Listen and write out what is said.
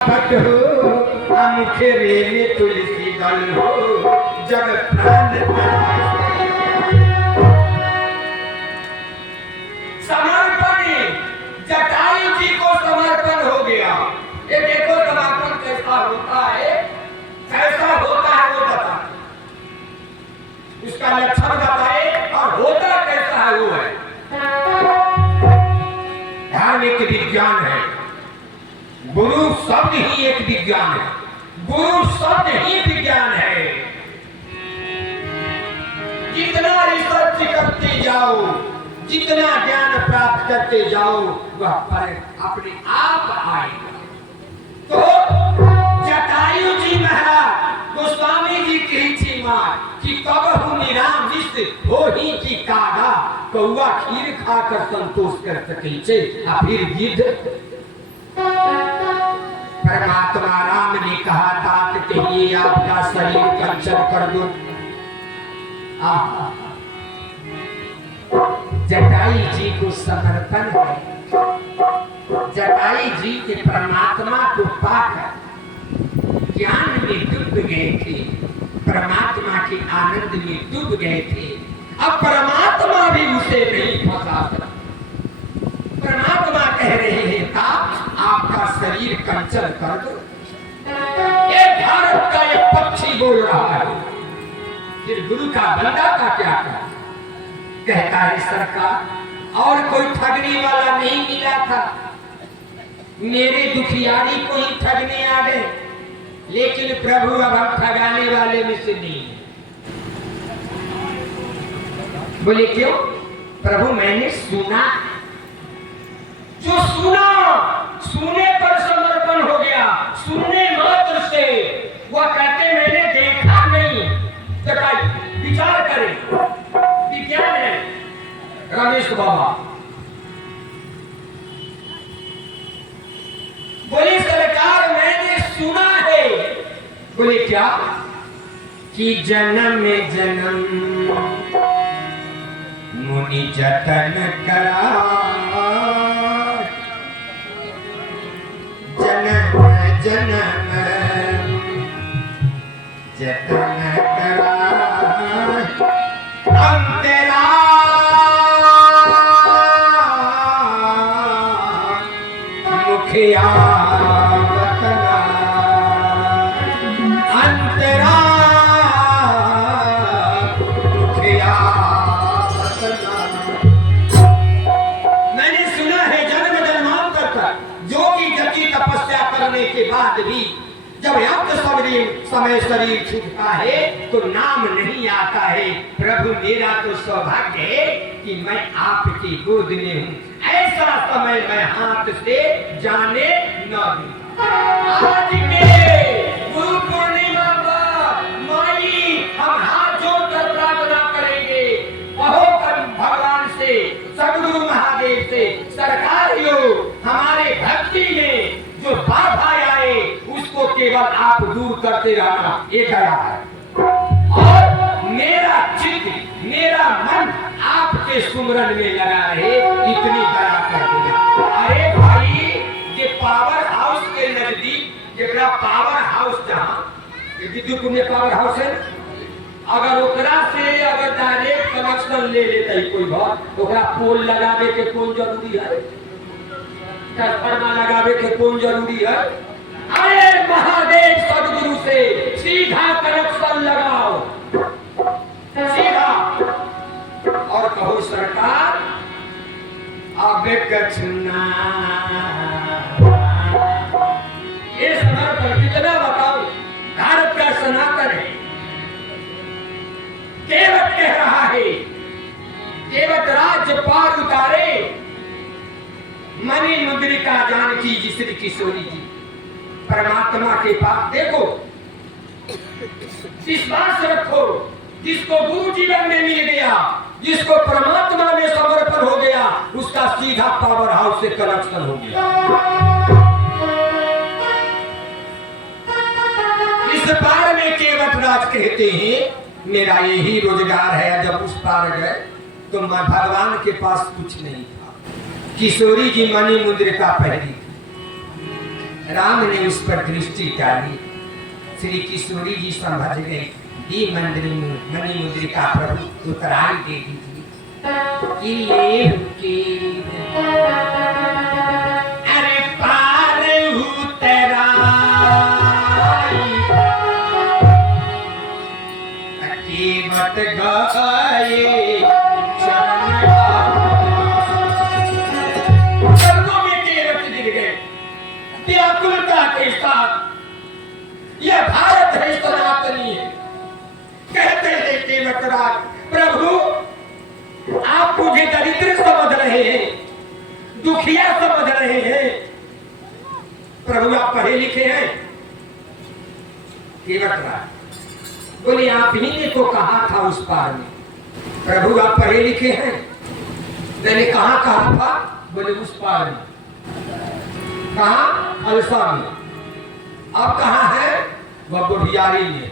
भट हो मुखे रेले तुलसी दल हो जग प्राण समर्पण जटायु जी को समर्पण हो गया। ये देखो समर्पण कैसा होता है, कैसा होता है वो बता, उसका लक्षण बताए और होता कैसा है वो है। धार्मिक विज्ञान है, गुरु शब्द ही एक विज्ञान है, गुरु शब्द ही विज्ञान है। जितना रिसर्च करते जाओ, जितना ज्ञान प्राप्त करते जाओ, वह पर अपने आप आएगा। तो जटायु जी महाराज गोस्वामी जी की थी मां कि कबहु निरामिष हो ही की कागा कौआ खीर खाकर संतोष कर सके छे आ फिर गिद्ध। परमात्मा राम ने कहा था कि ये आपका शरीर कंचन कर दो। जटाई जी को समर्पण है। जटाई जी के परमात्मा को पाकर ज्ञान में डूब गए थे, परमात्मा के आनंद में डूब गए थे। अब परमात्मा भी उसे नहीं फंसा सकता। परमात्मा कह रहे हैं था आपका शरीर कंचन कर दो। ये भारत का एक पक्षी बोल रहा है, फिर गुरु का बंदा का क्या कहता है सरकार और कोई ठगने वाला नहीं मिला था, मेरे दुखियारी को ही ठगने आ गए, लेकिन प्रभु अब हम ठगाने वाले में से नहीं। बोले क्यों? प्रभु मैंने सुना, जो सुना सुने पर समर्पण हो गया, सुनने मात्र से। वह कहते मैंने देखा नहीं, विचार करें, विज्ञान है। रमेश बाबा बोले सरकार मैंने सुना है। बोले क्या? कि जन्म जन्म मुनि जतन करा, जन्म जन्म जतन करा अंतरा मुखिया वतना, अंतरा मुखिया वतना। मैंने सुना है जन्म जन्मांतर तक योगी जति तपस्या करने के बाद भी जब अंत समय शरीर छूटता है तो नाम नहीं आता है। प्रभु मेरा तो सौभाग्य है कि मैं आपकी गोद में हूँ, ऐसा समय मैं हाथ से जाने न दूं। आज के गुरु पूर्णिमा पर माई हम हाथ जोड़कर प्रार्थना करेंगे, कहो भगवान से, सदगुरु महादेव से, सरकारियों हमारे भक्ति में जो बाधा आए उसको केवल आप दूर करते रहना, ये दया है। और मेरा चित्त, मेरा मन आपके सुमरन में लगा रहे, इतनी दया कर देना। अरे भाई, ये पावर हाउस के नजदीक जरा पावर हाउस जहाँ विद्युत में पावर हाउस है, अगर ओकरा से अगर डायरेक्ट कनेक्शन ले लेता है कोई घर, ओकरा पोल लगावे के कौन जरूरी है, ट्रांसफार्मर लगावे के कौन जरूरी है? अरे महादेव सदगुरु से सीधा कनेक्शन लगाओ, सीधा, और कहो सरकार अब कछना। ये समर्पण कितना बताओ, भारत का सनातन है। केवट कह रहा है, केवट राज्य पार उतारे, मणि मुद्रिका जानकी जी श्री किशोरी जी परमात्मा के पास। देखो विश्वास रखो, जिसको गुरु जीवन में मिल गया, जिसको परमात्मा में समर्पण हो गया, उसका सीधा पावर हाउस से कनेक्शन हो गया। इस पार में केवट राज कहते हैं मेरा यही रोजगार है, जब उस पार गए तो मैं भगवान के पास कुछ नहीं था। किशोरी जी मणि मुद्रिका पहनी, राम ने उस पर दृष्टि डाली। श्री किशोरी जी समझ गए, दी मंदिर मणि मुद्रिका प्रभु उत्तरायण दे दीजिए कि ले अरे पार कीमत गए चरणों में केवट गिर गए। व्याकुलता के साथ यह भारत है, सनातनी है। कहते हैं केवटराज, प्रभु आप मुझे दरिद्र समझ रहे हैं, दुखिया समझ रहे हैं। प्रभु आप पढ़े लिखे हैं? केवटराज बोले आप ही ने तो कहा था उस पार में। प्रभु आप पढ़े लिखे हैं? मैंने कहा था? बोले उस पार में। कहा? अलसा में। अब कहाँ है? वह बुढ़ियारी में।